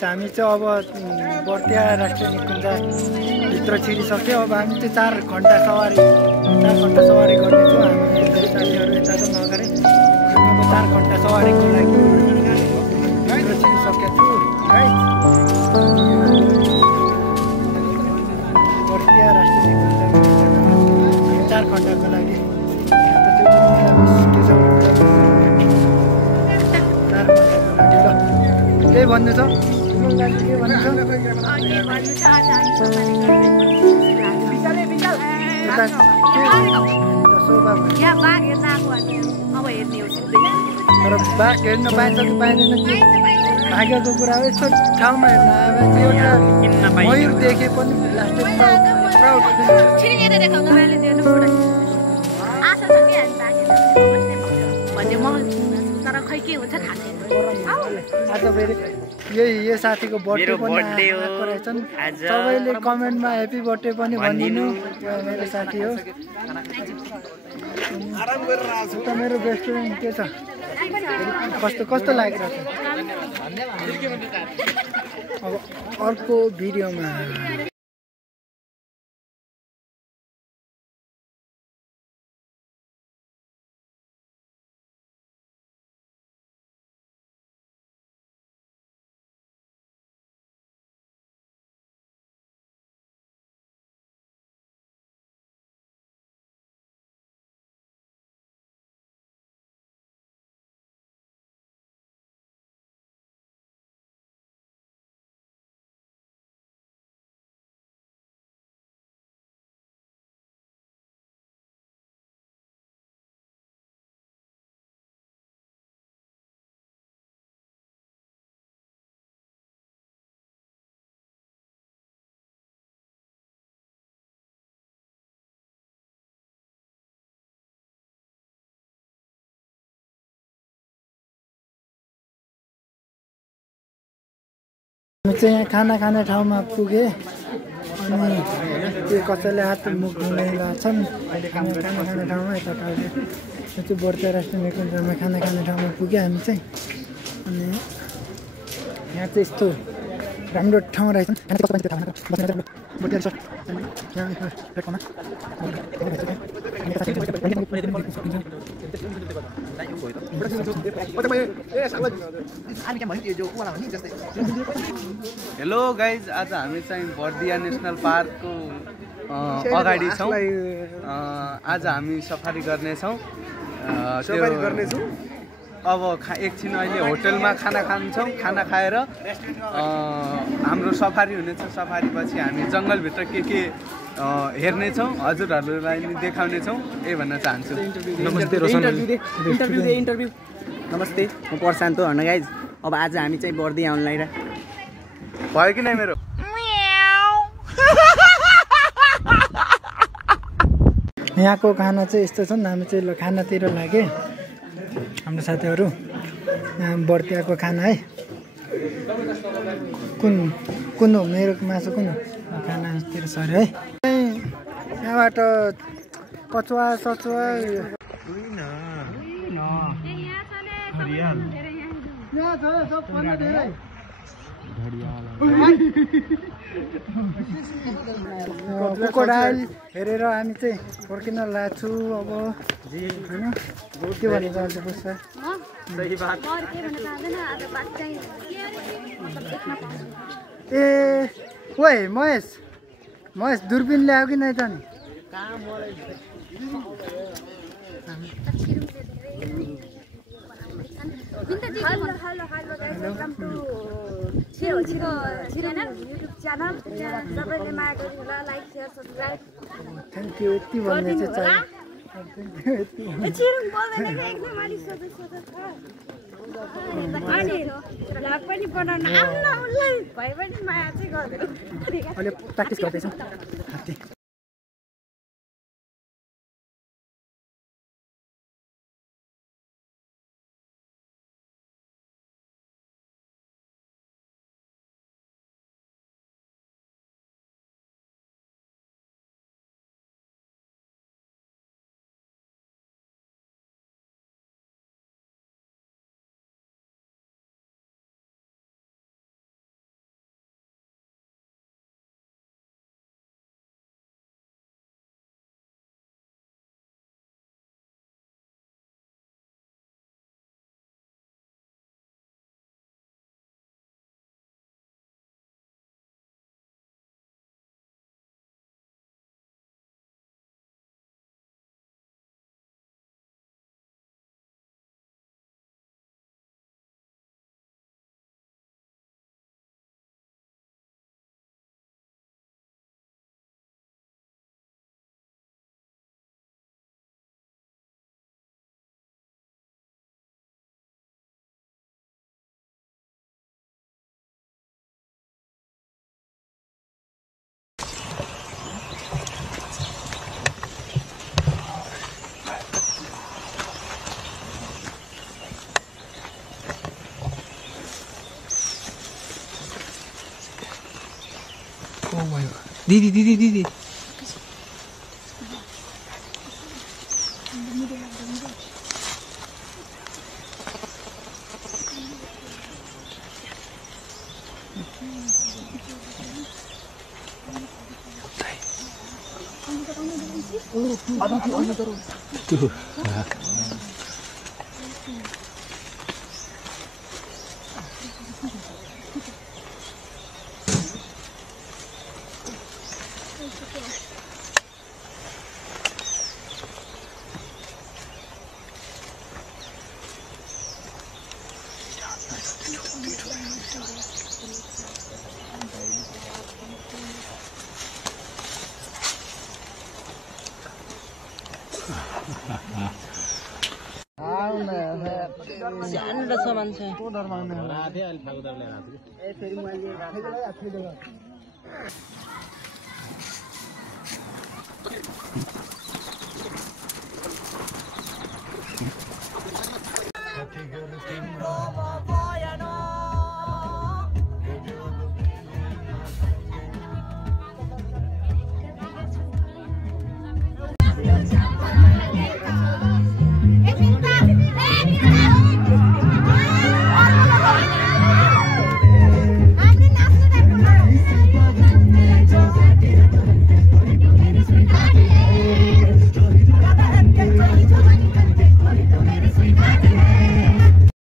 हामी चाहिँ अब बर्दिया राष्ट्रिय निकुञ्ज भित्र छिरिसक्यो। अब हामी चाहिँ 4 घन्टा सवारी गर्नेछौँ। हामी साथीहरू यता चाहिँ नगरे अब 4 घन्टा सवारीको लागि भित्र छिरिसकेको छु। बर्दिया राष्ट्रिय निकुञ्ज 4 घन्टाको लागि के भन्नु छ? के भन्नु छ? तर बाघ हेर्न पाइन्छ कि पाइँदैन कि भाग्यको कुरा हो। यस्तो ठाउँमा हेर्न आयो एउटा मयूर देखे पनि प्राउड आज फेरि यही साथीको बर्थडे पनि आएको रहेछन्। सबैले कमेन्टमा ह्याप्पी बर्थडे पनि भनिदिनु। मेरो साथी हो। मेरो रेस्टुरेन्ट के छ? कस्तो लागिरहेछ? अब अर्को भिडियोमा म चाहिँ यहाँ खाना खाने ठाउँमा पुगेँ। अनि त्यो कसैले हात मुख धुँदै छन्। खाना खाने ठाउँमा यता टाढो यो चाहिँ बर्दिया राष्ट्रिय निकुञ्जमा खाना खाने ठाउँमा पुग्यो हामी चाहिँ। अनि यहाँ चाहिँ यस्तो राम्रो ठाउँ रहेछ। हेलो गाइज, आज हामी चाहिँ बर्दिया नेसनल पार्कको अगाडि छौँ। आज हामी सफारी गर्नेछौँ। अब एकछिन अहिले होटलमा खाना खान्छौँ। खाना खाएर हाम्रो सफारी हुनेछ। सफारी पछि हामी जङ्गलभित्र के हेर्नेछौँ, हजुरहरूलाई नि देखाउनेछौँ। यही भन्न चाहन्छु। नमस्ते इन्टरभ्यू। नमस्ते, म प्रशान्त हो। हन गाइज, अब आज हामी चाहिँ बर्दिया आउनु लागिरहेको भयो कि नै मेरो? यहाँको खाना चाहिँ यस्तो छ। हामी चाहिँ खानातिर लागे हाम्रो साथीहरू। यहाँ बर्दियाको खाना है। कुन हो मेरो मासु? कुन हो खानातिर सर है? यहाँबाट कचुवा सचुवा क्रोकोडाइल हेरेर हामी चाहिँ फर्किन लाग्छु। अब होइन के भन्नु चाहन्छ पुष्पा? ए ओए महेश दुर्बिन ल्यायो कि नै त नि? Hello guys, welcome to Chiro YouTube channel. सबैले माया गर्नु, like share subscribe. Thank you. यति भन्ने चाहिँ चाहियो। चिरुङ बोल्दैन के एकदम अलि सोधे अनि भ्लग पनि बनाउन आउन उलाई भए पनि माया चाहिँ गर्दैन। अहिले प्र्याक्टिस गर्दैछौँ। दिदी दिदी दिदी सानो सामान छ